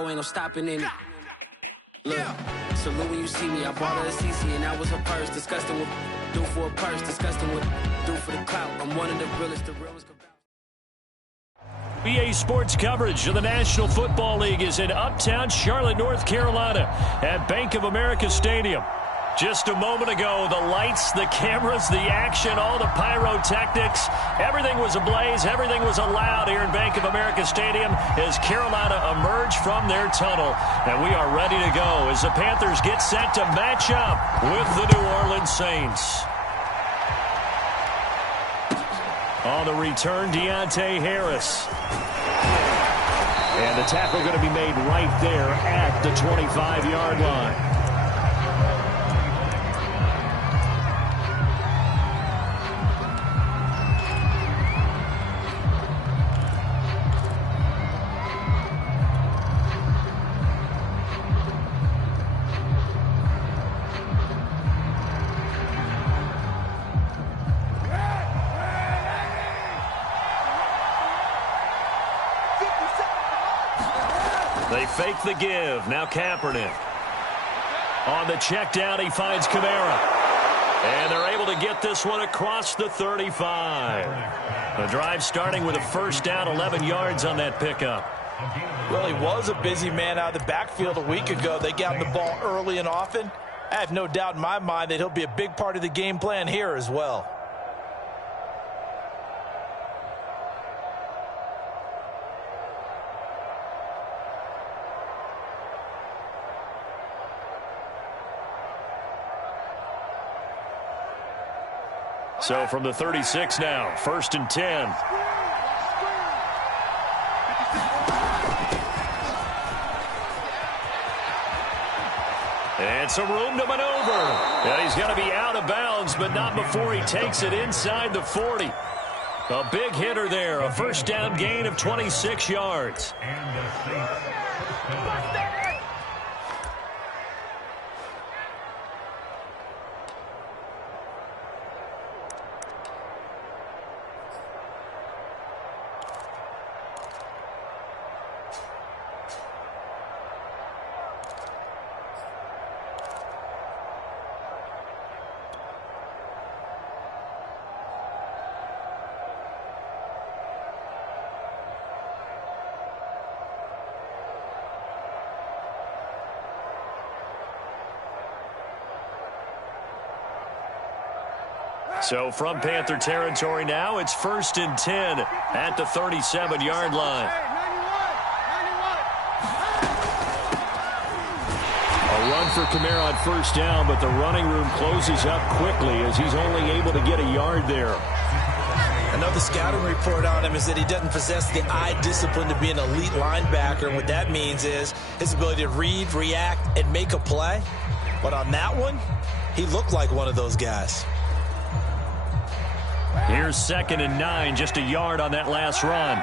go, ain't no stopping in it. Look, salute when you see me. I bought her a CC and that was her purse. Disgusting what do for a purse. Disgusting what do for the clout. I'm one of the realest, the realest. BA Sports coverage of the National Football League is in uptown Charlotte, North Carolina at Bank of America Stadium. Just a moment ago, the lights, the cameras, the action, all the pyrotechnics, everything was ablaze, everything was allowed here in Bank of America Stadium as Carolina emerged from their tunnel. And we are ready to go as the Panthers get set to match up with the New Orleans Saints. On the return, Deontay Harris. And the tackle going to be made right there at the 25-yard line. They fake the give. Now Kaepernick. On the check down, he finds Kamara. And they're able to get this one across the 35. The drive starting with a first down, 11 yards on that pickup. Well, he was a busy man out of the backfield a week ago. They got him the ball early and often. I have no doubt in my mind that he'll be a big part of the game plan here as well. So from the 36 now, 1st and 10. And some room to maneuver. And he's going to be out of bounds, but not before he takes it inside the 40. A big hitter there, a first down gain of 26 yards. So from Panther territory now, it's 1st and 10 at the 37-yard line. A run for Kamara on first down, but the running room closes up quickly as he's only able to get a yard there. Another scouting report on him is that he doesn't possess the eye discipline to be an elite linebacker. And what that means is his ability to read, react, and make a play. But on that one, he looked like one of those guys. Here's 2nd and 9, just a yard on that last run.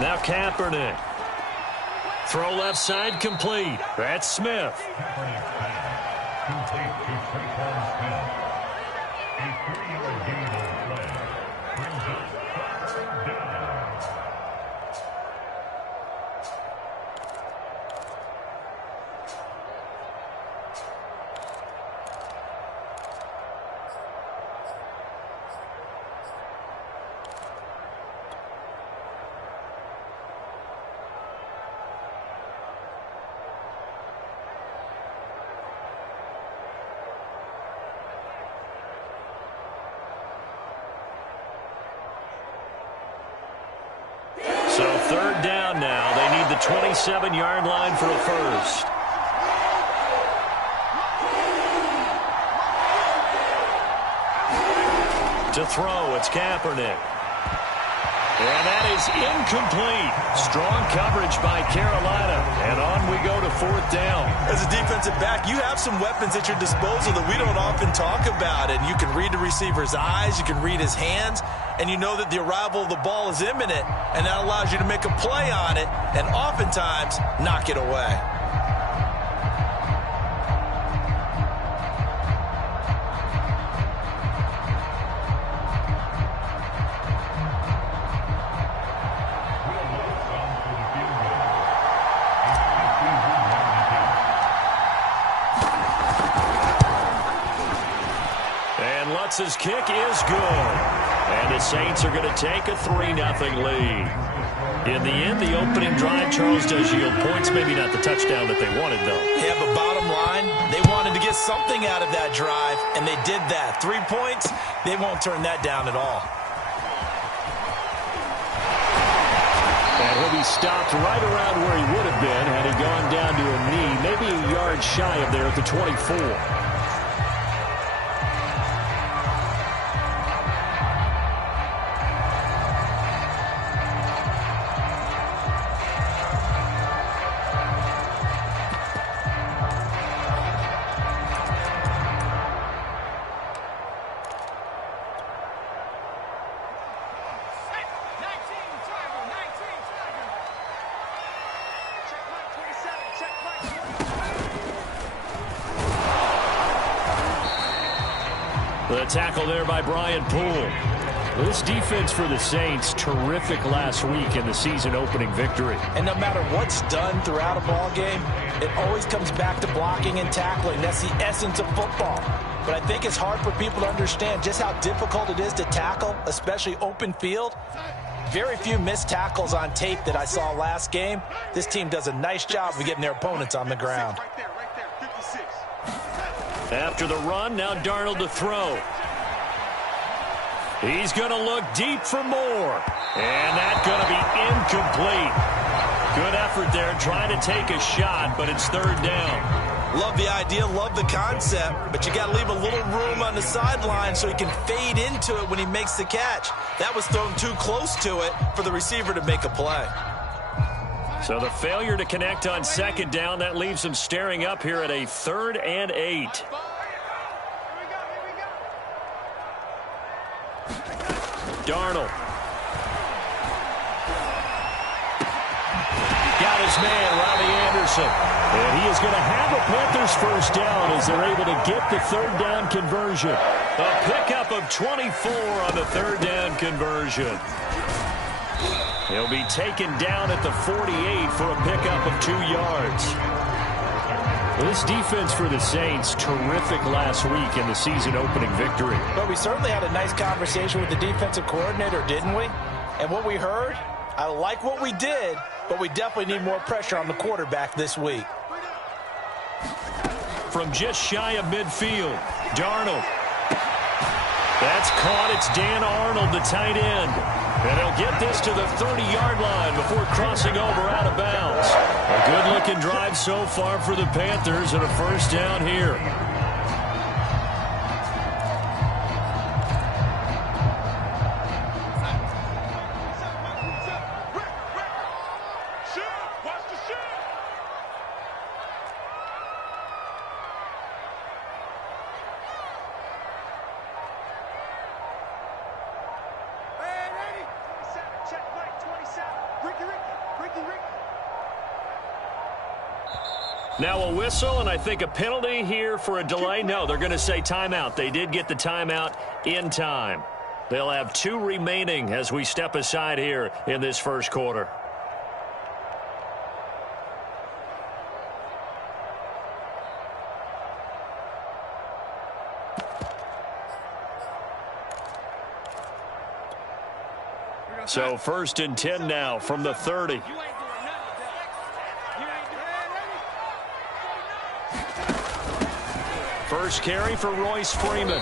Now Kaepernick. Throw left side complete. That's Smith. So 3rd down now. They need the 27-yard line for a first. To throw, it's Kaepernick. And that is incomplete. Strong coverage by Carolina. And on we go to 4th down. As a defensive back, you have some weapons at your disposal that we don't often talk about. And you can read the receiver's eyes. You can read his hands. And you know that the arrival of the ball is imminent. And that allows you to make a play on it. And oftentimes, knock it away. bounces kick is good. And the Saints are going to take a 3-0 lead. In the end, the opening drive, Charles, does yield points. Maybe not the touchdown that they wanted, though. Yeah, but bottom line, they wanted to get something out of that drive, and they did that. 3 points, they won't turn that down at all. And he'll be stopped right around where he would have been had he gone down to a knee, maybe a yard shy of there at the 24. The tackle there by Brian Poole. This defense for the Saints, terrific last week in the season-opening victory. And no matter what's done throughout a ball game, it always comes back to blocking and tackling. That's the essence of football. But I think it's hard for people to understand just how difficult it is to tackle, especially open field. Very few missed tackles on tape that I saw last game. This team does a nice job of getting their opponents on the ground. After the run, now Darnold to throw. He's going to look deep for more. And that's going to be incomplete. Good effort there trying to take a shot, but it's 3rd down. Love the idea, love the concept, but you got to leave a little room on the sideline so he can fade into it when he makes the catch. That was thrown too close to it for the receiver to make a play. So the failure to connect on 2nd down, that leaves him staring up here at a 3rd and 8. Darnold. Got his man, Robbie Anderson. And he is going to have a Panthers first down as they're able to get the 3rd down conversion. A pickup of 24 on the 3rd down conversion. He'll be taken down at the 48 for a pickup of 2 yards. This defense for the Saints, terrific last week in the season-opening victory. But we certainly had a nice conversation with the defensive coordinator, didn't we? And what we heard, I like what we did, but we definitely need more pressure on the quarterback this week. From just shy of midfield, Darnold. That's caught. It's Dan Arnold, the tight end. And he'll get this to the 30-yard line before crossing over out of bounds. A good-looking drive so far for the Panthers and a first down here. Now a whistle, and I think a penalty here for a delay. No, they're going to say timeout. They did get the timeout in time. They'll have 2 remaining as we step aside here in this first quarter. So 1st and 10 now from the 30. First carry for Royce Freeman.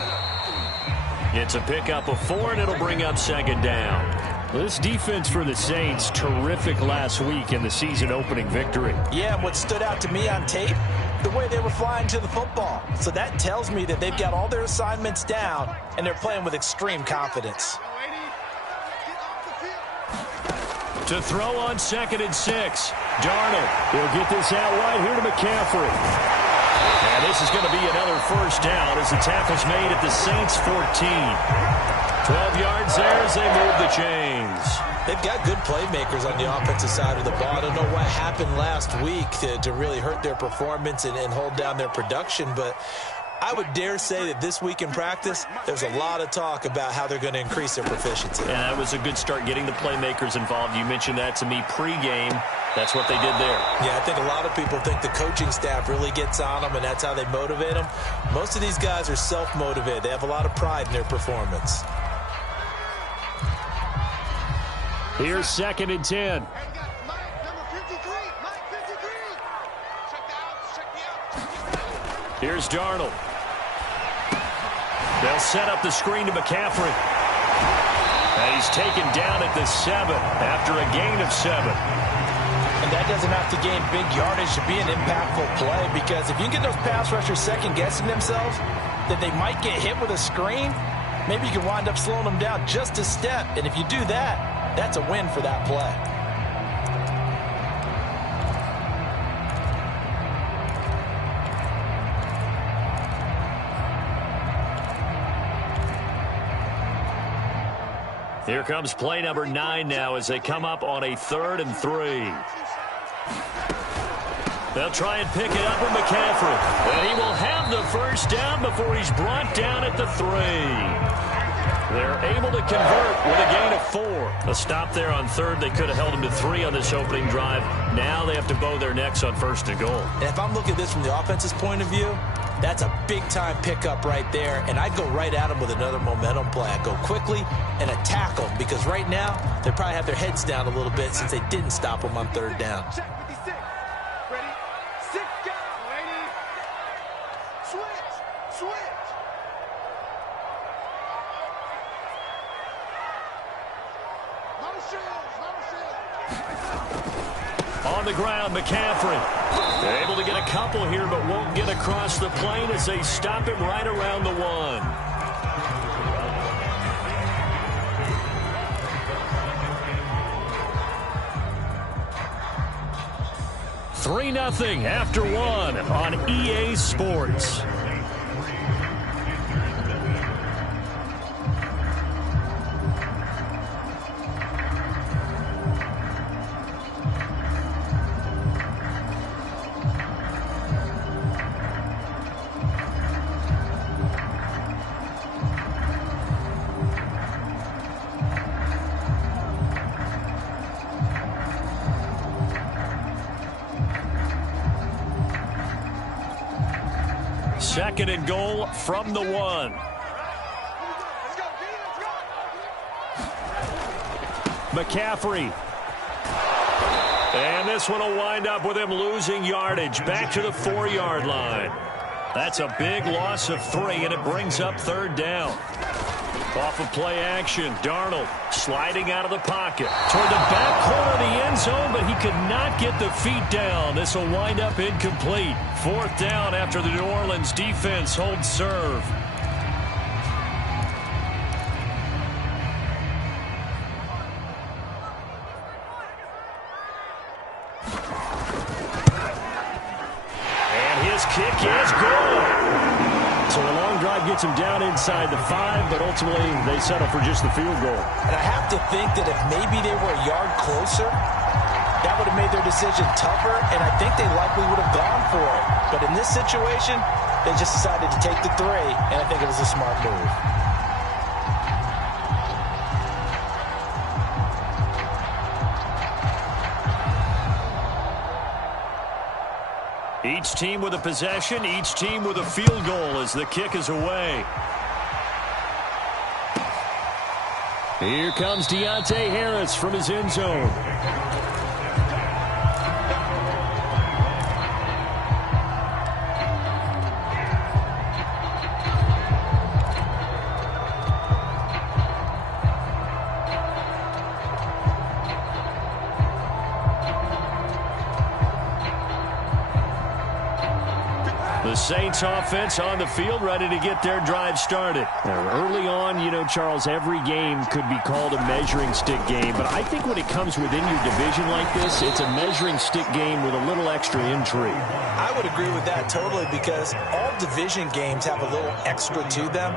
It's a pickup of 4, and it'll bring up 2nd down. This defense for the Saints, terrific last week in the season-opening victory. Yeah, and what stood out to me on tape, the way they were flying to the football. So that tells me that they've got all their assignments down, and they're playing with extreme confidence. To throw on 2nd and 6. Darnold will get this out wide here to McCaffrey. And this is going to be another first down as the tackle's made at the Saints 14. 12 yards there as they move the chains. They've got good playmakers on the offensive side of the ball. I don't know what happened last week to really hurt their performance and hold down their production, but I would dare say that this week in practice, there's a lot of talk about how they're going to increase their proficiency. And that was a good start getting the playmakers involved. You mentioned that to me pregame. That's what they did there. Yeah, I think a lot of people think the coaching staff really gets on them, and that's how they motivate them. Most of these guys are self-motivated. They have a lot of pride in their performance. Here's 2nd and 10. Here's Darnold. They'll set up the screen to McCaffrey. And he's taken down at the 7 after a gain of 7. And that doesn't have to gain big yardage to be an impactful play, because if you can get those pass rushers second-guessing themselves that they might get hit with a screen, maybe you can wind up slowing them down just a step. And if you do that, that's a win for that play. Here comes play number 9 now as they come up on a 3rd and 3. They'll try and pick it up with McCaffrey. And he will have the first down before he's brought down at the 3. They're able to convert with a gain of 4. A stop there on 3rd. They could have held him to 3 on this opening drive. Now they have to bow their necks on 1st and goal. And if I'm looking at this from the offense's point of view, that's a big-time pickup right there, and I'd go right at them with another momentum play. I'd go quickly and attack them, because right now they probably have their heads down a little bit since they didn't stop them on 3rd down. Ready? 6 down. Ready? Switch. On the ground, McCaffrey. They're able to get a couple here, but won't get across the plane as they stop him right around the 1. 3-0 after 1 on EA Sports. Second and goal from the 1. McCaffrey. And this one will wind up with him losing yardage back to the 4-yard line. That's a big loss of 3, and it brings up 3rd down. Off of play action, Darnold sliding out of the pocket toward the back corner of the end zone, but he could not get the feet down. This will wind up incomplete. 4th down after the New Orleans defense holds serve. And his kick is good. So a long drive gets him down inside the 5, but ultimately they settle for just the field goal. And I have to think that if maybe they were a yard closer, that would have made their decision tougher, and I think they likely would have gone for it. But in this situation, they just decided to take the 3, and I think it was a smart move. Each team with a possession, each team with a field goal as the kick is away. Here comes Deontay Harris from his end zone. The Saints offense on the field, ready to get their drive started. Early on, you know, Charles, every game could be called a measuring stick game. But I think when it comes within your division like this, it's a measuring stick game with a little extra intrigue. I would agree with that totally, because all division games have a little extra to them.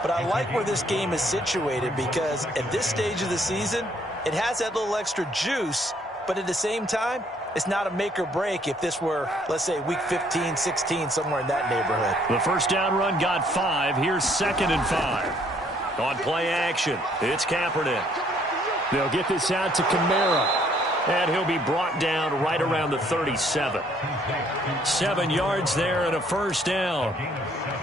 But I like where this game is situated, because at this stage of the season, it has that little extra juice. But at the same time, it's not a make or break if this were, let's say, week 15, 16, somewhere in that neighborhood. The first down run got 5. Here's 2nd and 5. On play action, it's Kaepernick. They'll get this out to Kamara. And he'll be brought down right around the 37. 7 yards there and a first down.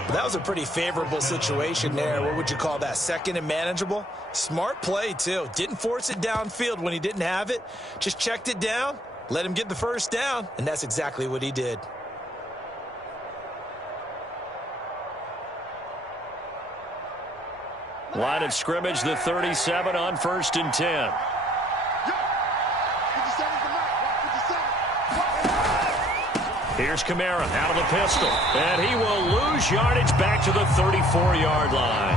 That was a pretty favorable situation there. What would you call that? Second and manageable? Smart play, too. Didn't force it downfield when he didn't have it. Just checked it down, let him get the first down, and that's exactly what he did. Line of scrimmage, the 37 on 1st and 10. Here's Kamara out of the pistol, and he will lose yardage back to the 34-yard line.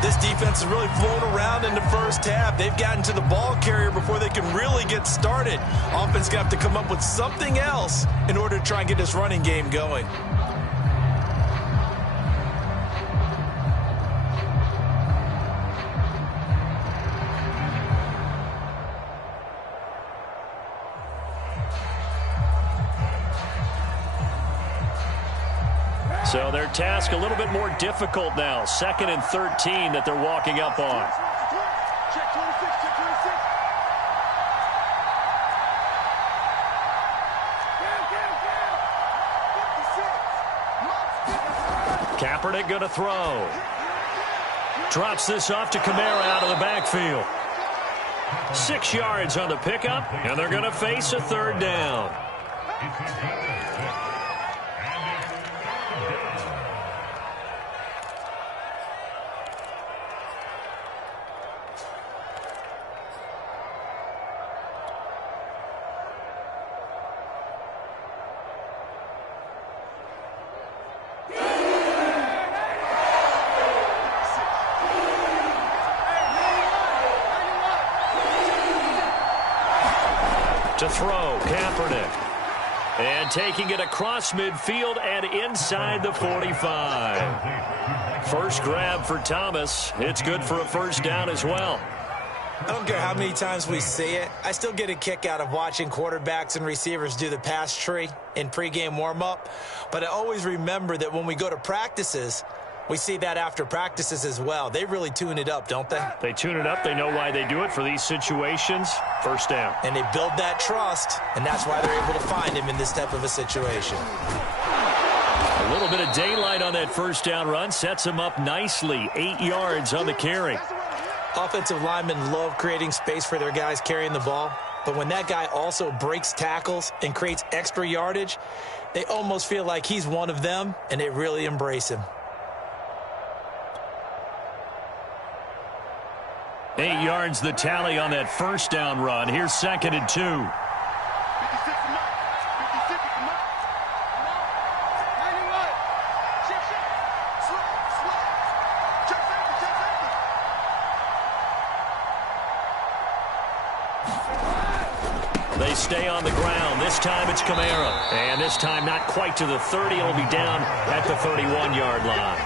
This defense has really flown around in the first half. They've gotten to the ball carrier before they can really get started. Offense got to come up with something else in order to try and get this running game going. So their task a little bit more difficult now. 2nd and 13 that they're walking up on. Check 26, check 26. Kaepernick going to throw. Drops this off to Kamara out of the backfield. 6 yards on the pickup, and they're going to face a 3rd down. To throw, Kaepernick. And taking it across midfield and inside the 45. First grab for Thomas. It's good for a first down as well. I don't care how many times we see it. I still get a kick out of watching quarterbacks and receivers do the pass tree in pregame warm-up. But I always remember that when we go to practices, we see that after practices as well. They really tune it up, don't they? They tune it up. They know why they do it for these situations. First down. And they build that trust, and that's why they're able to find him in this type of a situation. A little bit of daylight on that first down run sets him up nicely. 8 yards on the carry. Offensive linemen love creating space for their guys carrying the ball. But when that guy also breaks tackles and creates extra yardage, they almost feel like he's one of them, and they really embrace him. 8 yards the tally on that first down run. Here's 2nd and 2. 56 from up. 56 from up. 91. Check. Slap. Check safety. They stay on the ground. This time it's Kamara. And this time not quite to the 30. It'll be down at the 31-yard line.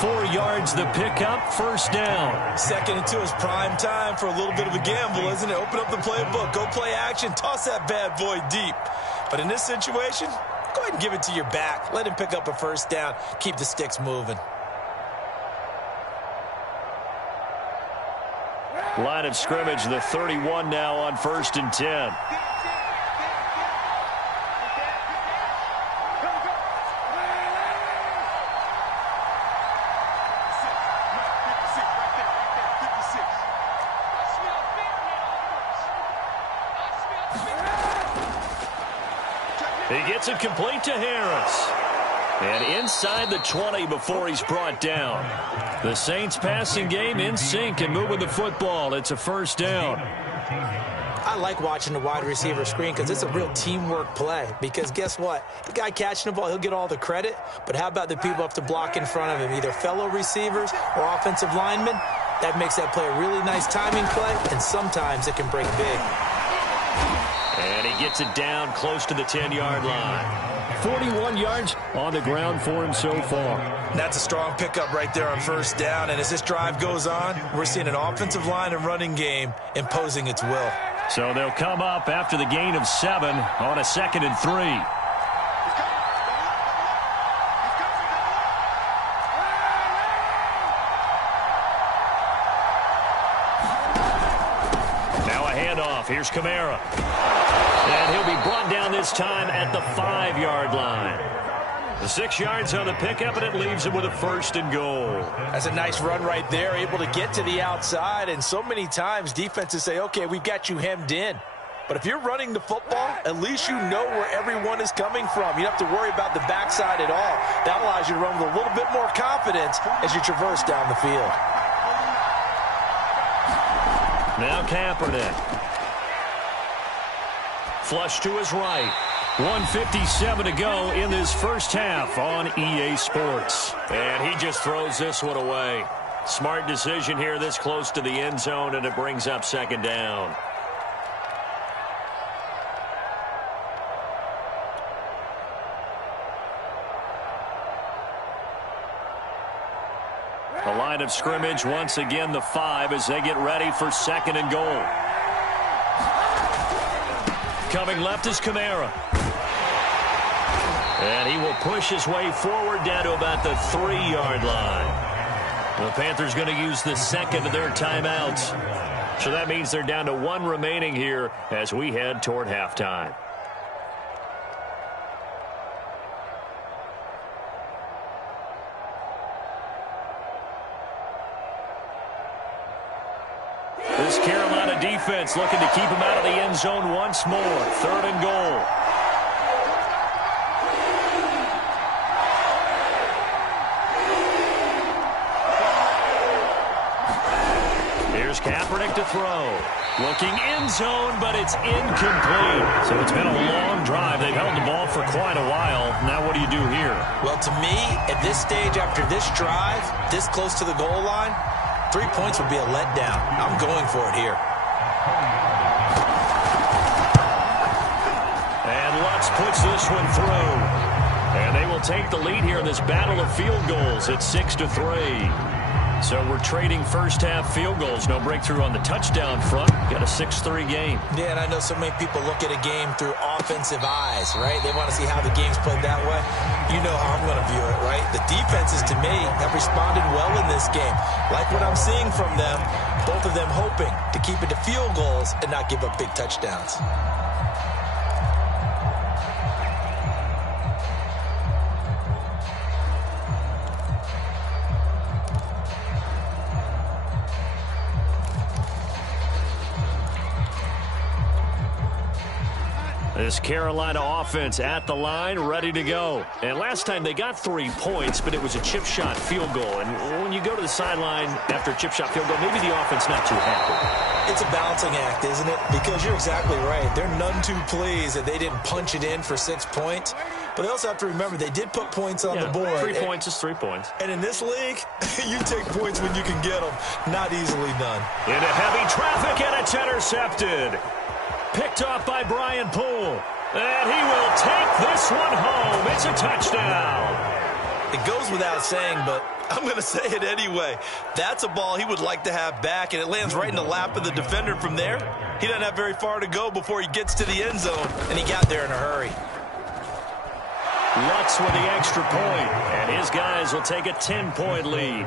4 yards the pickup, first down. 2nd and 2 is prime time for a little bit of a gamble, isn't it? Open up the playbook, go play action, toss that bad boy deep. But in this situation, go ahead and give it to your back. Let him pick up a first down. Keep the sticks moving. Line of scrimmage, the 31 now on 1st and 10. He gets it complete to Harris. And inside the 20 before he's brought down. The Saints passing game in sync and moving the football. It's a first down. I like watching the wide receiver screen because it's a real teamwork play. Because guess what? The guy catching the ball, he'll get all the credit. But how about the people up to block in front of him, either fellow receivers or offensive linemen? That makes that play a really nice timing play, and sometimes it can break big. And he gets it down close to the 10-yard line. 41 yards on the ground for him so far. That's a strong pickup right there on first down. And as this drive goes on, we're seeing an offensive line and running game imposing its will. So they'll come up after the gain of 7 on a 2nd and 3. Now a handoff. off. Here's Kamara. And he'll be brought down this time at the 5-yard line. The 6 yards on the pickup, and it leaves him with a 1st and goal. That's a nice run right there, able to get to the outside. And so many times defenses say, okay, we've got you hemmed in. But if you're running the football, at least you know where everyone is coming from. You don't have to worry about the backside at all. That allows you to run with a little bit more confidence as you traverse down the field. Now Kaepernick. Flush to his right. 1:57 to go in this first half on EA Sports. And he just throws this one away. Smart decision here this close to the end zone, and it brings up 2nd down. The line of scrimmage, once again, the 5 as they get ready for 2nd and goal. Coming left is Kamara. And he will push his way forward down to about the 3-yard line. The Panthers going to use the 2nd of their timeouts. So that means they're down to 1 remaining here as we head toward halftime. This Carolina defense looking to keep him out of the end zone once more. 3rd and goal. Here's Kaepernick to throw. Looking end zone, but it's incomplete. So it's been a long drive. They've held the ball for quite a while. Now what do you do here? Well, to me, at this stage after this drive, this close to the goal line, 3 points would be a letdown. I'm going for it here. And Lutz puts this one through. And they will take the lead here in this battle of field goals at 6-3. So we're trading first half field goals. No breakthrough on the touchdown front. Got a 6-3 game. Yeah, and I know so many people look at a game through offensive eyes, right? They want to see how the game's played that way. You know how I'm going to view it, right? The defenses, to me, have responded well in this game. Like what I'm seeing from them, both of them hoping to keep it to field goals and not give up big touchdowns. This Carolina offense at the line, ready to go. And last time they got 3 points, but it was a chip shot field goal. And when you go to the sideline after a chip shot field goal, maybe the offense not too happy. It's a balancing act, isn't it? Because you're exactly right. They're none too pleased that they didn't punch it in for 6 points. But they also have to remember they did put points on the board. 3 points is 3 points. And in this league, you take points when you can get them. Not easily done. Into heavy traffic, and it's intercepted. Picked off by Brian Poole. And he will take this one home. It's a touchdown. It goes without saying, but I'm going to say it anyway. That's a ball he would like to have back, and it lands right in the lap of the defender from there. He doesn't have very far to go before he gets to the end zone, and he got there in a hurry. Lutz with the extra point, and his guys will take a 10-point lead.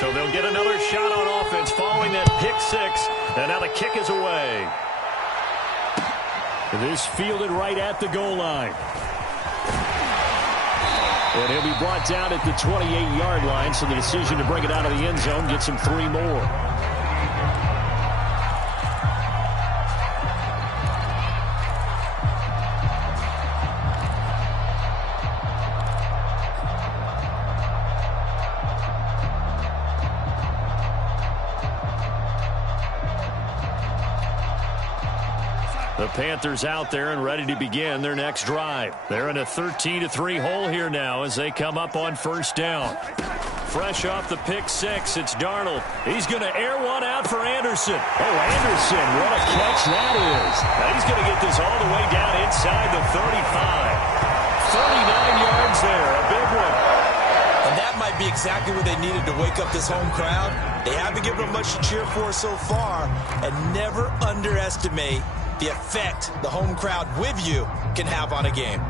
So they'll get another shot on offense following that pick 6, and now the kick is away. This fielded right at the goal line. And he'll be brought down at the 28-yard line, so the decision to bring it out of the end zone gets him 3 more. The Panthers out there and ready to begin their next drive. They're in a 13-3 hole here now as they come up on first down. Fresh off the pick 6, it's Darnold. He's going to air one out for Anderson. Oh, Anderson, what a catch that is. Now he's going to get this all the way down inside the 35. 39 yards there, a big one. And that might be exactly what they needed to wake up this home crowd. They haven't given them much to cheer for so far, and never underestimate the effect the home crowd with you can have on a game.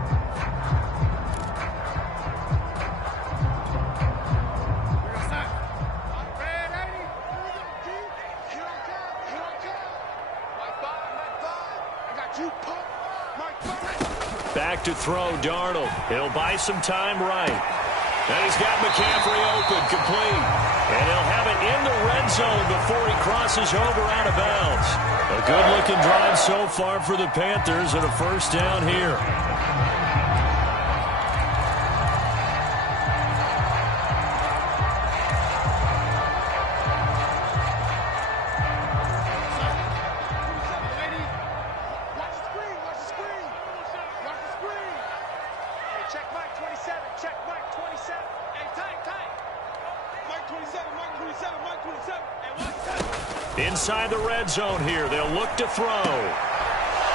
back to throw. Darnold. He'll buy some time right. And he's got McCaffrey open, complete. And he'll have it in the red zone before he crosses over out of bounds. A good-looking drive so far for the Panthers and a first down here. Inside the red zone here. They'll look to throw.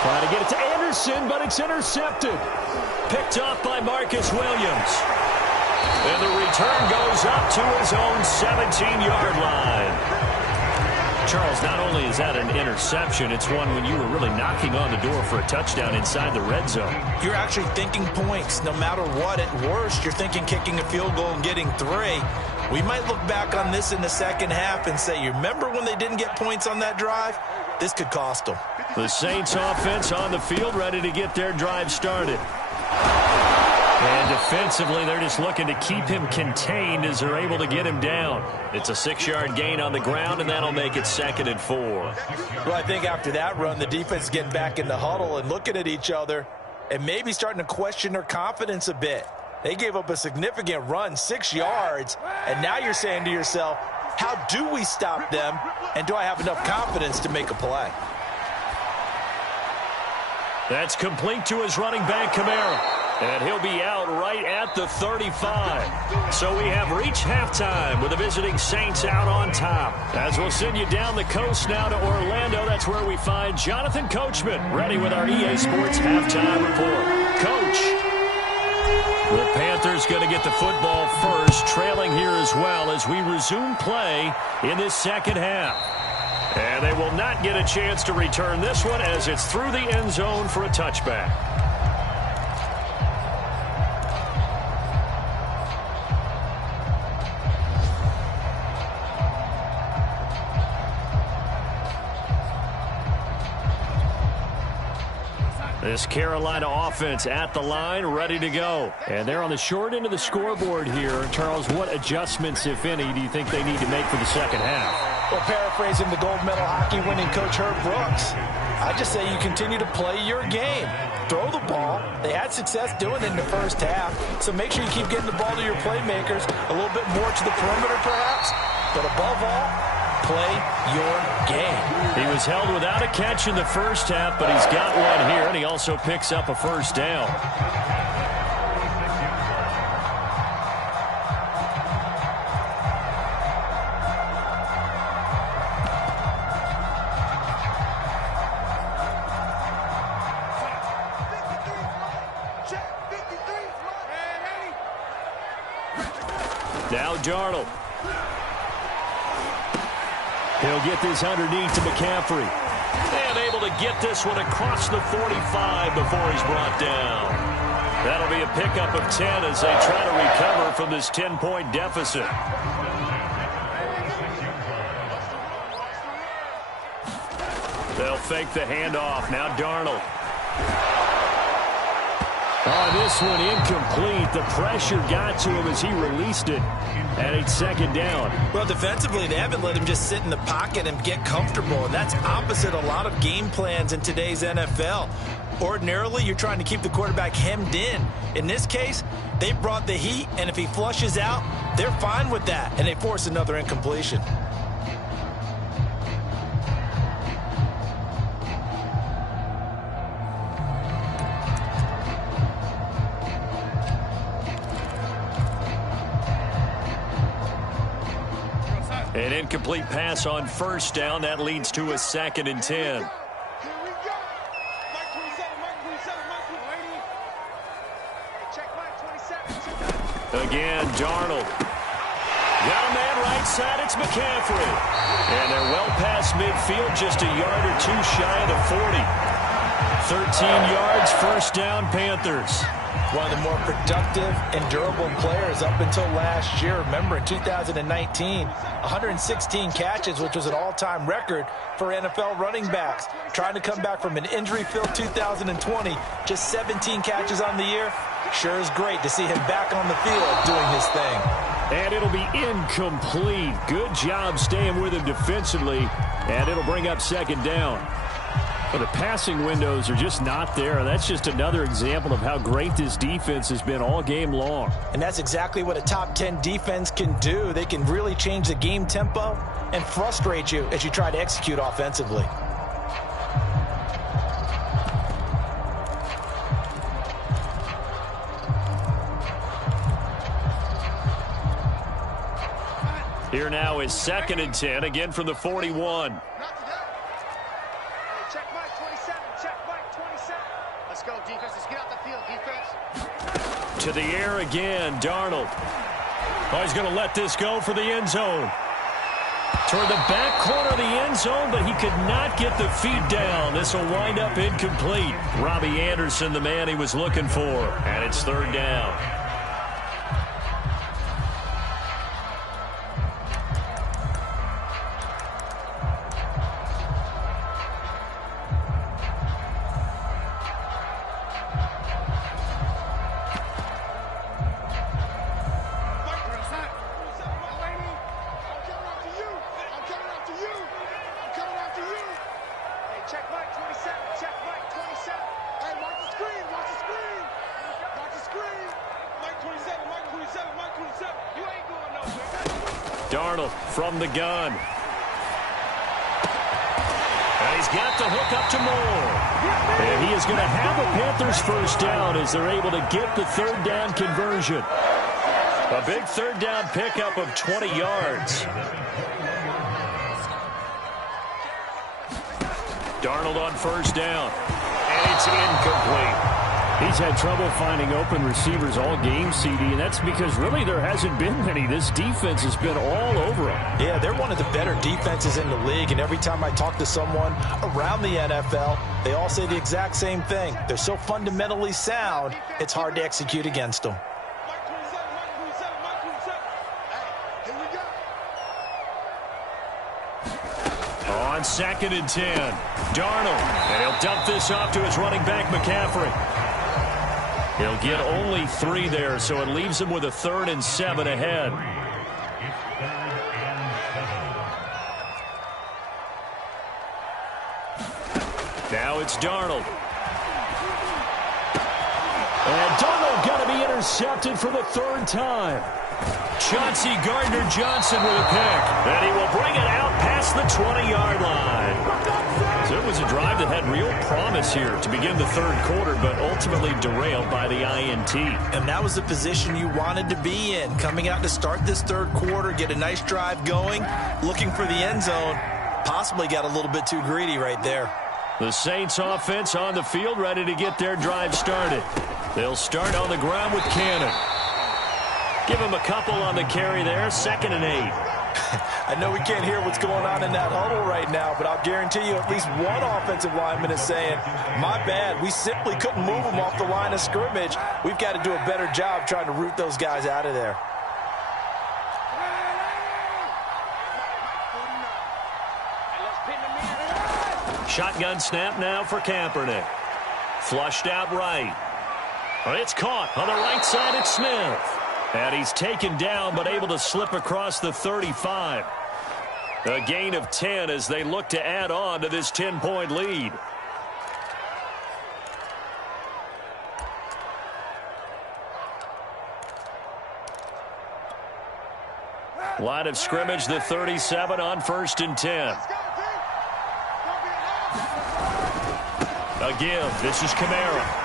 Trying to get it to Anderson, but it's intercepted. Picked off by Marcus Williams. And the return goes up to his own 17-yard line. Charles, not only is that an interception, it's one when you were really knocking on the door for a touchdown inside the red zone. You're actually thinking points. No matter what, at worst, you're thinking kicking a field goal and getting 3. We might look back on this in the second half and say, you remember when they didn't get points on that drive? This could cost them. The Saints offense on the field, ready to get their drive started. And defensively, they're just looking to keep him contained as they're able to get him down. It's a 6-yard gain on the ground, and that'll make it 2nd and 4. Well, I think after that run, the defense is getting back in the huddle and looking at each other and maybe starting to question their confidence a bit. They gave up a significant run, 6 yards, and now you're saying to yourself, how do we stop them, and do I have enough confidence to make a play? That's complete to his running back, Kamara. And he'll be out right at the 35. So we have reached halftime with the visiting Saints out on top. As we'll send you down the coast now to Orlando, that's where we find Jonathan Coachman, ready with our EA Sports halftime report. Coach. The Panthers going to get the football first, trailing here as well as we resume play in this second half. And they will not get a chance to return this one as it's through the end zone for a touchback. This Carolina offense at the line, ready to go. And they're on the short end of the scoreboard here. Charles, what adjustments, if any, do you think they need to make for the second half? Well, paraphrasing the gold medal hockey winning coach Herb Brooks, I just say you continue to play your game. Throw the ball. They had success doing it in the first half, so make sure you keep getting the ball to your playmakers, a little bit more to the perimeter perhaps, but above all, play your game. He was held without a catch in the first half, but he's got one here, and he also picks up a first down. Now Darnold. He'll get this underneath to McCaffrey. And able to get this one across the 45 before he's brought down. That'll be a pickup of 10 as they try to recover from this 10-point deficit. They'll fake the handoff. Now Darnold. Oh, this one incomplete. The pressure got to him as he released it. And it's second down. Well, defensively, they haven't let him just sit in the pocket and get comfortable, and that's opposite a lot of game plans in today's NFL. Ordinarily, you're trying to keep the quarterback hemmed in. In this case, they brought the heat, and if he flushes out, they're fine with that, and they force another incompletion. An incomplete pass on first down. That leads to a 2nd and 10. Again, Darnold. Got a man right side. It's McCaffrey. And they're well past midfield, just a yard or two shy of the 40. 13 yards, first down, Panthers. One of the more productive and durable players up until last year. Remember, in 2019, 116 catches, which was an all-time record for NFL running backs. Trying to come back from an injury-filled 2020, just 17 catches on the year. Sure is great to see him back on the field doing his thing. And it'll be incomplete. Good job staying with him defensively, and it'll bring up second down. But the passing windows are just not there. That's just another example of how great this defense has been all game long. And that's exactly what a top 10 defense can do. They can really change the game tempo and frustrate you as you try to execute offensively. Here now is 2nd and 10, again from the 41. To the air again, Darnold. Oh, he's going to let this go for the end zone. Toward the back corner of the end zone, but he could not get the feet down. This will wind up incomplete. Robbie Anderson, the man he was looking for. And it's 3rd down. Darnold from the gun. And he's got the hook up to Moore. And he is going to have a Panthers first down as they're able to get the 3rd down conversion. A big 3rd down pickup of 20 yards. Darnold on first down. And it's incomplete. He's had trouble finding open receivers all game, CD, and that's because really there hasn't been many. This defense has been all over him. Yeah, they're one of the better defenses in the league, and every time I talk to someone around the NFL, they all say the exact same thing. They're so fundamentally sound, it's hard to execute against them. On 2nd and 10, Darnold, and he'll dump this off to his running back, McCaffrey. He'll get only 3 there, so it leaves him with a 3rd and 7 ahead. Now it's Darnold. And Darnold got to be intercepted for the 3rd time. Chauncey Gardner-Johnson with a pick. And he will bring it out past the 20-yard line. So it was a drive that had real promise here to begin the 3rd quarter, but ultimately derailed by the INT. And that was the position you wanted to be in. Coming out to start this 3rd quarter, get a nice drive going, looking for the end zone. Possibly got a little bit too greedy right there. The Saints offense on the field, ready to get their drive started. They'll start on the ground with Cannon. Give him a couple on the carry there, 2nd and 8. I know we can't hear what's going on in that huddle right now, but I'll guarantee you at least one offensive lineman is saying, my bad, we simply couldn't move them off the line of scrimmage. We've got to do a better job trying to root those guys out of there. Shotgun snap now for Kaepernick. Flushed out right. It's caught on the right side. It's Smith. And he's taken down but able to slip across the 35. A gain of 10 as they look to add on to this 10-point lead. Line of scrimmage, the 37 on 1st and 10. Again, this is Kamara.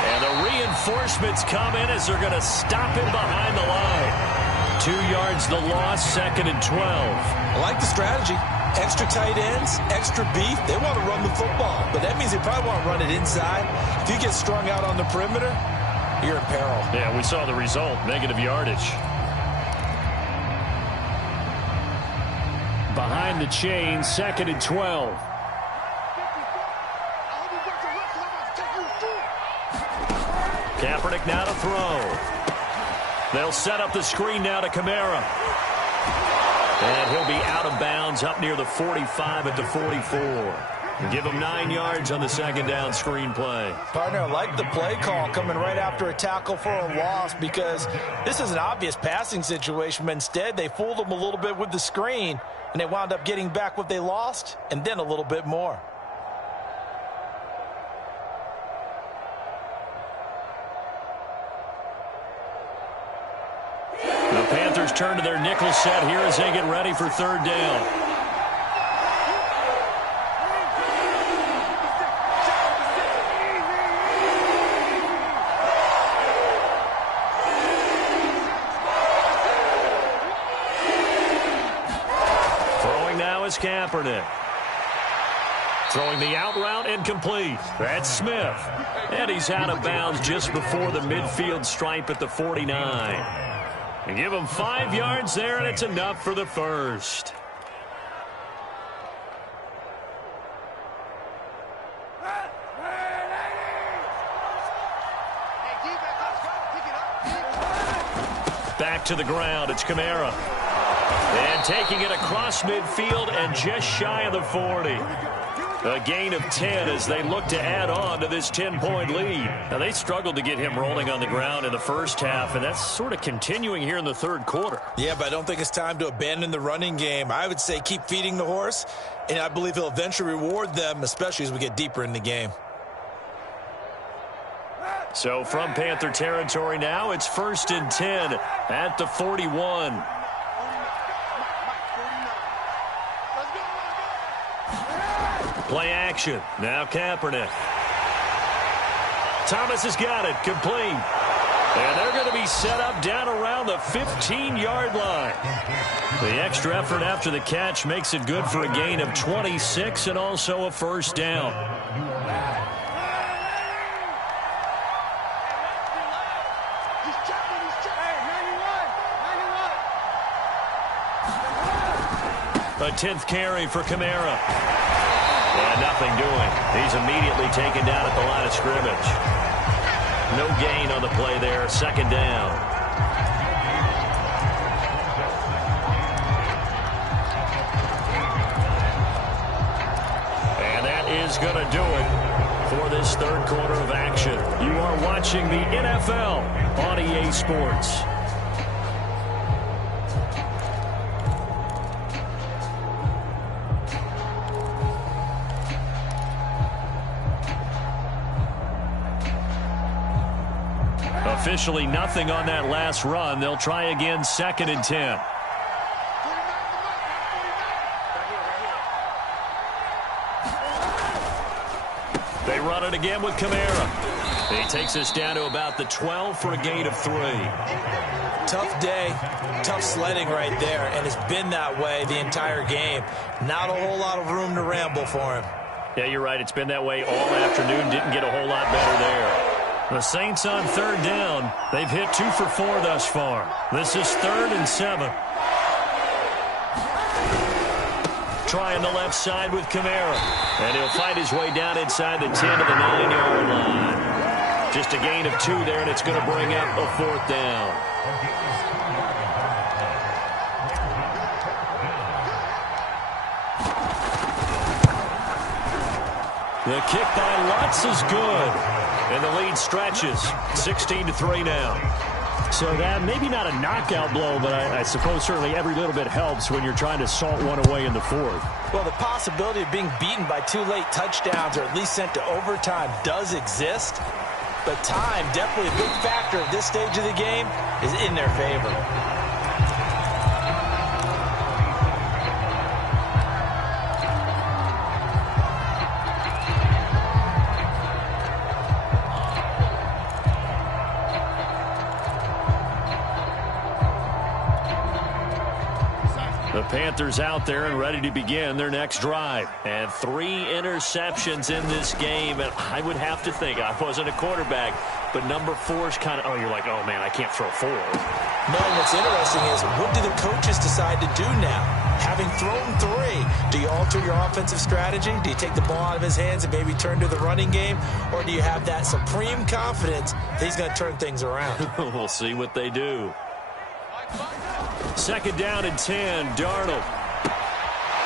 And the reinforcements come in as they're going to stop him behind the line. 2 yards the loss, 2nd and 12. I like the strategy. Extra tight ends, extra beef. They want to run the football, but that means they probably want to run it inside. If you get strung out on the perimeter, you're in peril. Yeah, we saw the result, negative yardage. Behind the chain, 2nd and 12. Kaepernick now to throw. They'll set up the screen now to Kamara. And he'll be out of bounds up near the 45 at the 44. Give him 9 yards on the second down screen play. Partner, I like the play call coming right after a tackle for a loss, because this is an obvious passing situation, but instead they fooled him a little bit with the screen, and they wound up getting back what they lost and then a little bit more. The Panthers turn to their nickel set here as they get ready for third down. Kaepernick. Throwing the out route incomplete. That's Smith. And he's out of bounds just before the midfield stripe at the 49. And give him 5 yards there, and it's enough for the first. Back to the ground. It's Kamara. And taking it across midfield and just shy of the 40. A gain of 10 as they look to add on to this 10-point lead. Now, they struggled to get him rolling on the ground in the first half, and that's sort of continuing here in the third quarter. Yeah, but I don't think it's time to abandon the running game. I would say keep feeding the horse, and I believe he'll eventually reward them, especially as we get deeper in the game. So from Panther territory now, it's 1st and 10 at the 41. Play action. Now Kaepernick. Thomas has got it. Complete. And they're going to be set up down around the 15-yard line. The extra effort after the catch makes it good for a gain of 26 and also a first down. A 10th carry for Kamara. And nothing doing. He's immediately taken down at the line of scrimmage. No gain on the play there. Second down. And that is going to do it for this third quarter of action. You are watching the NFL on EA Sports. Officially nothing on that last run. They'll try again, 2nd and 10. They run it again with Kamara. He takes us down to about the 12 for a gain of 3. Tough day, tough sledding right there, and it's been that way the entire game. Not a whole lot of room to ramble for him. Yeah, you're right. It's been that way all afternoon. Didn't get a whole lot better there. The Saints on third down. They've hit 2 for 4 thus far. This is 3rd and 7. Trying the left side with Kamara. And he'll fight his way down inside the 10 to the 9-yard line. Just a gain of 2 there, and it's going to bring up a 4th down. The kick by Lutz is good. And the lead stretches. 16-3 now. So that maybe not a knockout blow, but I suppose certainly every little bit helps when you're trying to salt one away in the 4th. Well, the possibility of being beaten by 2 late touchdowns or at least sent to overtime does exist. But time, definitely a big factor at this stage of the game, is in their favor. The Panthers out there and ready to begin their next drive. And 3 interceptions in this game. And I would have to think, I wasn't a quarterback, but number 4 is kind of, oh, you're like, oh, man, I can't throw 4. No, and what's interesting is, what do the coaches decide to do now? Having thrown 3, do you alter your offensive strategy? Do you take the ball out of his hands and maybe turn to the running game? Or do you have that supreme confidence that he's going to turn things around? We'll see what they do. 2nd down and 10, Darnold.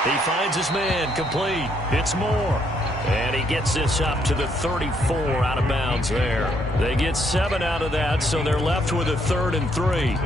He finds his man, complete. It's Moore. And he gets this up to the 34 out of bounds there. They get 7 out of that, so they're left with a 3rd and 3.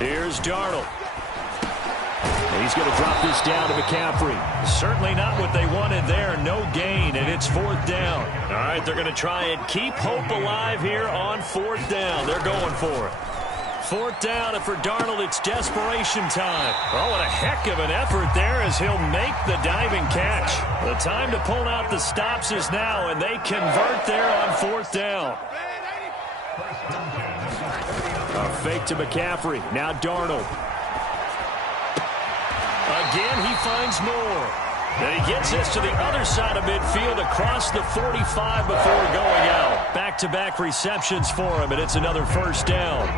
Here's Darnold. And he's going to drop this down to McCaffrey. Certainly not what they wanted there. No gain, and it's 4th down. All right, they're going to try and keep hope alive here on 4th down. They're going for it. 4th down, and for Darnold, it's desperation time. Oh, what a heck of an effort there as he'll make the diving catch. The time to pull out the stops is now, and they convert there on 4th down. A fake to McCaffrey. Now Darnold. Again, he finds Moore. Then he gets this to the other side of midfield across the 45 before going out. Back-to-back receptions for him, and it's another 1st down.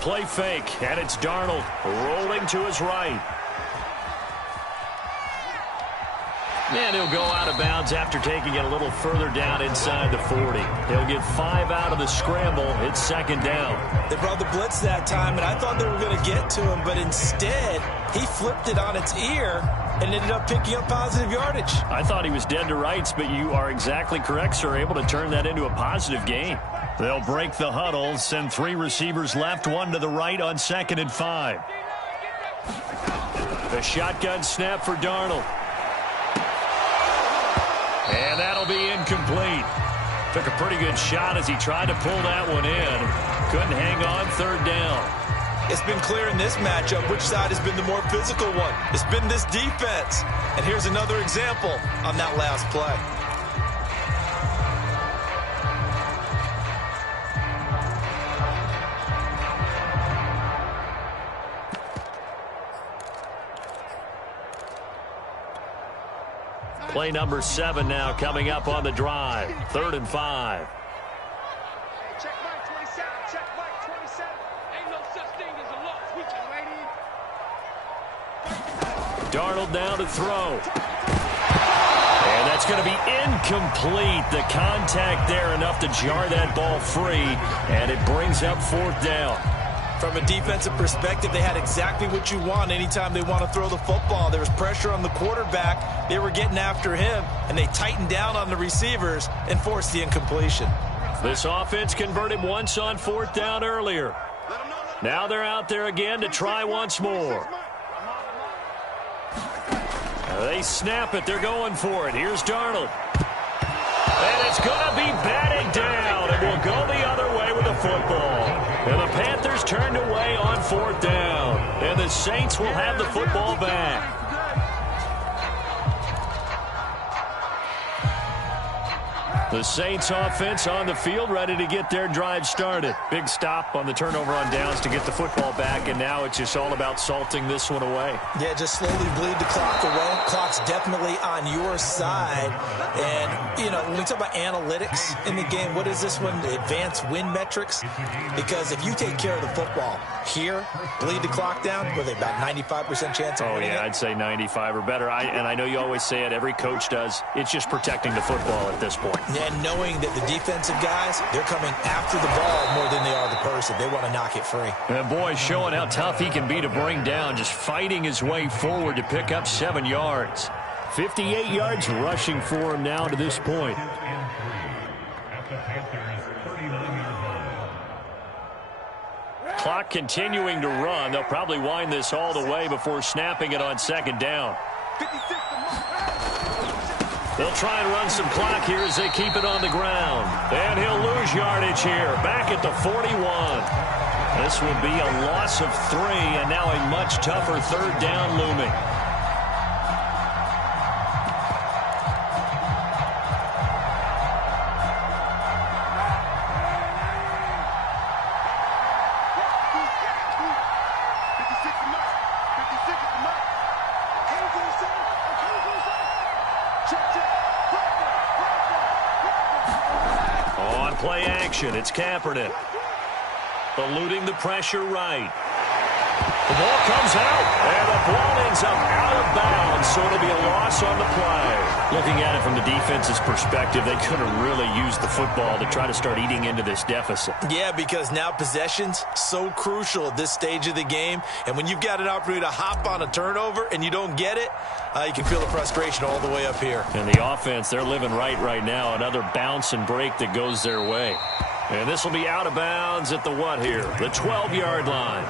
Play fake, and it's Darnold rolling to his right. And he'll go out of bounds after taking it a little further down inside the 40. He'll get 5 out of the scramble. It's 2nd down. They brought the blitz that time, and I thought they were going to get to him, but instead he flipped it on its ear and ended up picking up positive yardage. I thought he was dead to rights, but you are exactly correct, sir. Able to turn that into a positive gain. They'll break the huddle, send 3 receivers left, 1 to the right on 2nd and 5. The shotgun snap for Darnold. And that'll be incomplete. Took a pretty good shot as he tried to pull that one in. Couldn't hang on, 3rd down. It's been clear in this matchup which side has been the more physical one. It's been this defense. And here's another example on that last play. Play number 7 now coming up on the drive. 3rd and 5. Check Mike 27. Check Mike 27. Ain't no such thing as a loss. We can wait. Darnold now to throw. And that's going to be incomplete. The contact there enough to jar that ball free. And it brings up 4th down. From a defensive perspective, they had exactly what you want anytime they want to throw the football. There was pressure on the quarterback. They were getting after him, and they tightened down on the receivers and forced the incompletion. This offense converted once on 4th down earlier. Now they're out there again to try once more. They snap it. They're going for it. Here's Darnold. And it's going to be batted down. It will go the other way with the football. And the Panthers turned away on 4th down. And the Saints will have the football back. The Saints offense on the field ready to get their drive started. Big stop on the turnover on downs to get the football back, and now it's just all about salting this one away. Yeah, just slowly bleed the clock away. Clock's definitely on your side. And, you know, when we talk about analytics in the game, what is this one? Advanced win metrics? Because if you take care of the football here, bleed the clock down, were they about 95% chance of winning it? I'd say 95 or better. And I know you always say it, every coach does. It's just protecting the football at this point. And knowing that the defensive guys, they're coming after the ball more than they are the person. They want to knock it free. And boy, showing how tough he can be to bring down, just fighting his way forward to pick up 7 yards. 58 yards rushing for him now to this point. Clock continuing to run. They'll probably wind this all the way before snapping it on second down. They'll try and run some clock here as they keep it on the ground. And he'll lose yardage here. Back at the 41. This will be a loss of 3, and now a much tougher third down looming. On play action, it's Kaepernick. Eluding the pressure right. The ball comes out, and the ball ends up out of bounds, so it'll be a loss on the play. Looking at it from the defense's perspective, they could have really used the football to try to start eating into this deficit. Yeah, because now possession's so crucial at this stage of the game, and when you've got an opportunity to hop on a turnover and you don't get it, you can feel the frustration all the way up here. And the offense, they're living right now. Another bounce and break that goes their way. And this will be out of bounds at the what here? The 12-yard line.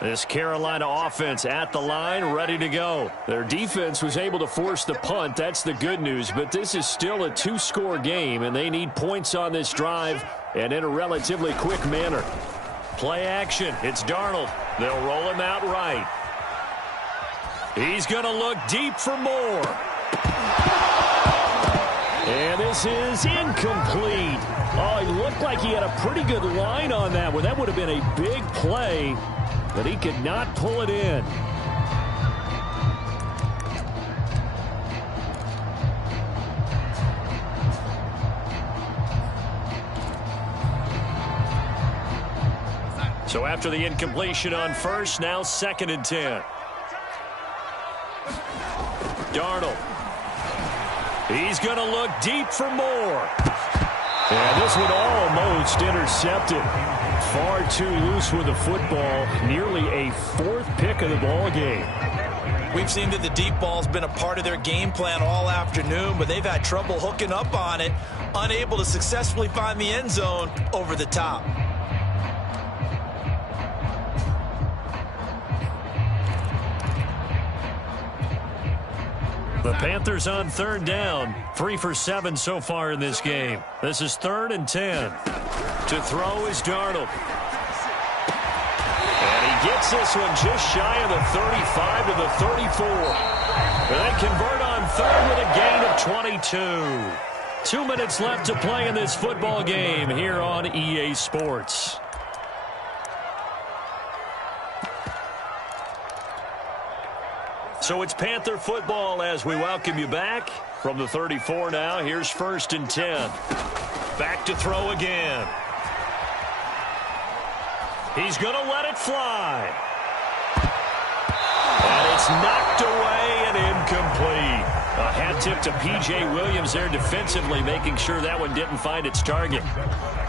This Carolina offense at the line, ready to go. Their defense was able to force the punt. That's the good news. But this is still a 2-score game, and they need points on this drive and in a relatively quick manner. Play action. It's Darnold. They'll roll him out right. He's going to look deep for more. And this is incomplete. Oh, he looked like he had a pretty good line on that one. That would have been a big play, but he could not pull it in. So after the incompletion on first, now 2nd and 10. Darnold. He's going to look deep for more. And this one almost intercepted. Far too loose with the football. Nearly a 4th pick of the ball game. We've seen that the deep ball's been a part of their game plan all afternoon, but they've had trouble hooking up on it, unable to successfully find the end zone over the top. The Panthers on 3rd down. 3 for 7 so far in this game. This is 3rd and 10. To throw is Darnold. And he gets this one just shy of the 35 to the 34. And they convert on 3rd with a gain of 22. 2 minutes left to play in this football game here on EA Sports. So it's Panther football as we welcome you back from the 34 now. Here's 1st and 10. Back to throw again. He's going to let it fly. And it's knocked away and incomplete. A hat tip to P.J. Williams there defensively, making sure that one didn't find its target.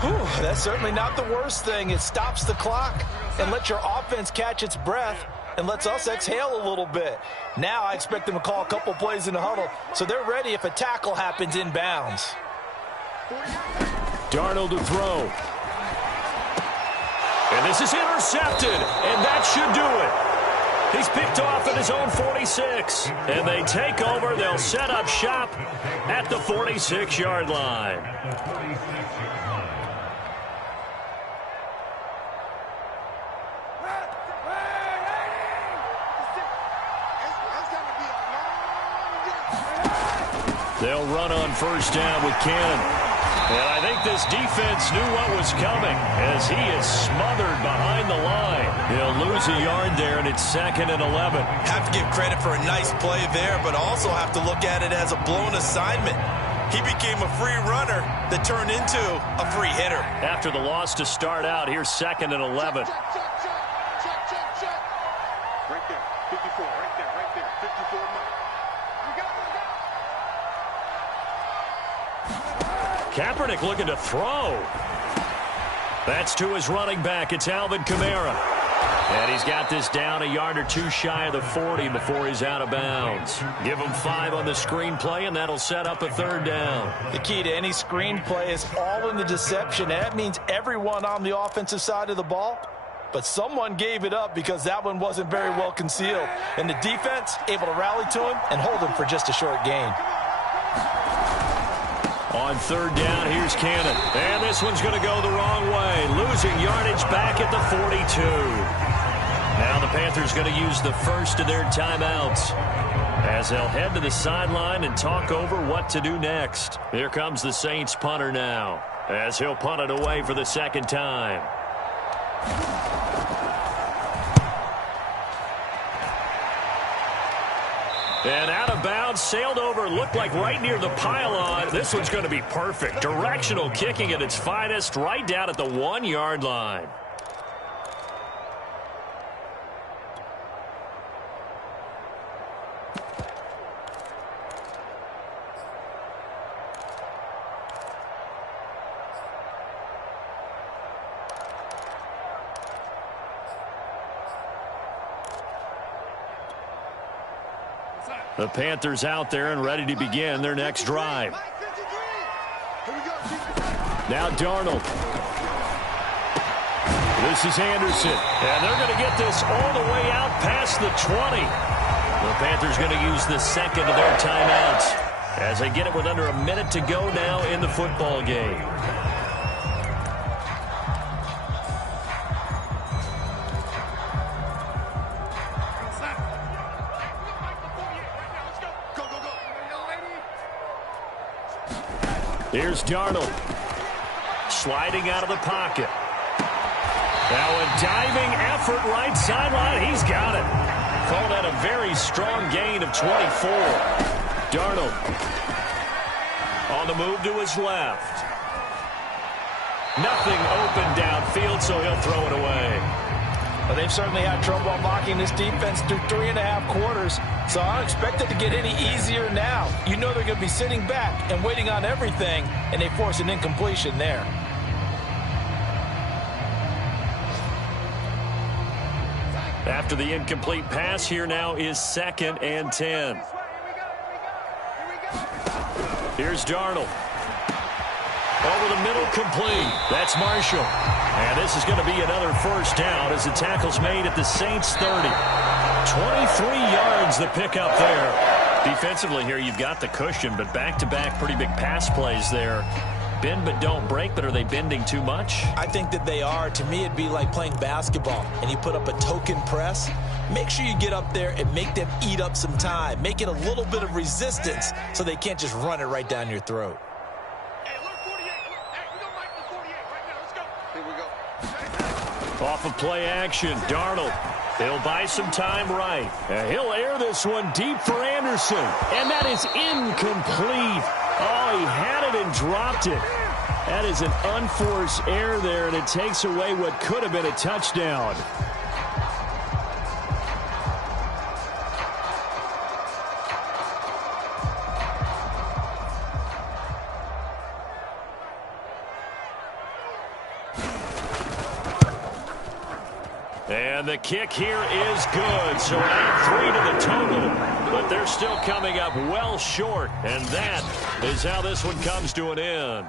Whew, that's certainly not the worst thing. It stops the clock and lets your offense catch its breath and lets us exhale a little bit. Now I expect them to call a couple plays in the huddle, so they're ready if a tackle happens inbounds. Darnold to throw. And this is intercepted, and that should do it. He's picked off at his own 46. And they take over. They'll set up shop at the 46-yard line. They'll run on 1st down with Cannon. And I think this defense knew what was coming as he is smothered behind the line. He'll lose a yard there, and it's 2nd and 11. Have to give credit for a nice play there, but also have to look at it as a blown assignment. He became a free runner that turned into a free hitter. After the loss to start out, here's 2nd and 11. Kaepernick looking to throw. That's to his running back. It's Alvin Kamara. And he's got this down a yard or two shy of the 40 before he's out of bounds. Give him 5 on the screenplay, and that'll set up a 3rd down. The key to any screenplay is all in the deception. That means everyone on the offensive side of the ball. But someone gave it up because that one wasn't very well concealed. And the defense able to rally to him and hold him for just a short gain. On 3rd down, here's Cannon. And this one's going to go the wrong way. Losing yardage back at the 42. Now the Panthers going to use the first of their timeouts as they'll head to the sideline and talk over what to do next. Here comes the Saints punter now as he'll punt it away for the 2nd time. And out of bounds, sailed over, looked like right near the pylon. This one's going to be perfect. Directional kicking at its finest, right down at the 1-yard line. The Panthers out there and ready to begin their next drive. Now Darnold. This is Anderson. And they're going to get this all the way out past the 20. The Panthers going to use the 2nd of their timeouts as they get it with under a minute to go now in the football game. Here's Darnold. Sliding out of the pocket. Now a diving effort right sideline. He's got it. Called out a very strong gain of 24. Darnold on the move to his left. Nothing open downfield, so he'll throw it away. Well, they've certainly had trouble unlocking this defense through 3.5 quarters, so I don't expect it to get any easier now. You know they're going to be sitting back and waiting on everything, and they force an incompletion there. After the incomplete pass, here now is 2nd and 10. Here's Darnold. Over the middle, complete. That's Marshall. And this is going to be another 1st down as the tackle's made at the Saints' 30. 23 yards the pickup there. Defensively here, you've got the cushion, but back-to-back pretty big pass plays there. Bend but don't break, but are they bending too much? I think that they are. To me, it'd be like playing basketball, and you put up a token press. Make sure you get up there and make them eat up some time. Make it a little bit of resistance so they can't just run it right down your throat. Off of play action, Darnold. He'll buy some time right. He'll air this one deep for Anderson. And that is incomplete. Oh, he had it and dropped it. That is an unforced error there, and it takes away what could have been a touchdown. And the kick here is good. So add 3 to the total. But they're still coming up well short. And that is how this one comes to an end.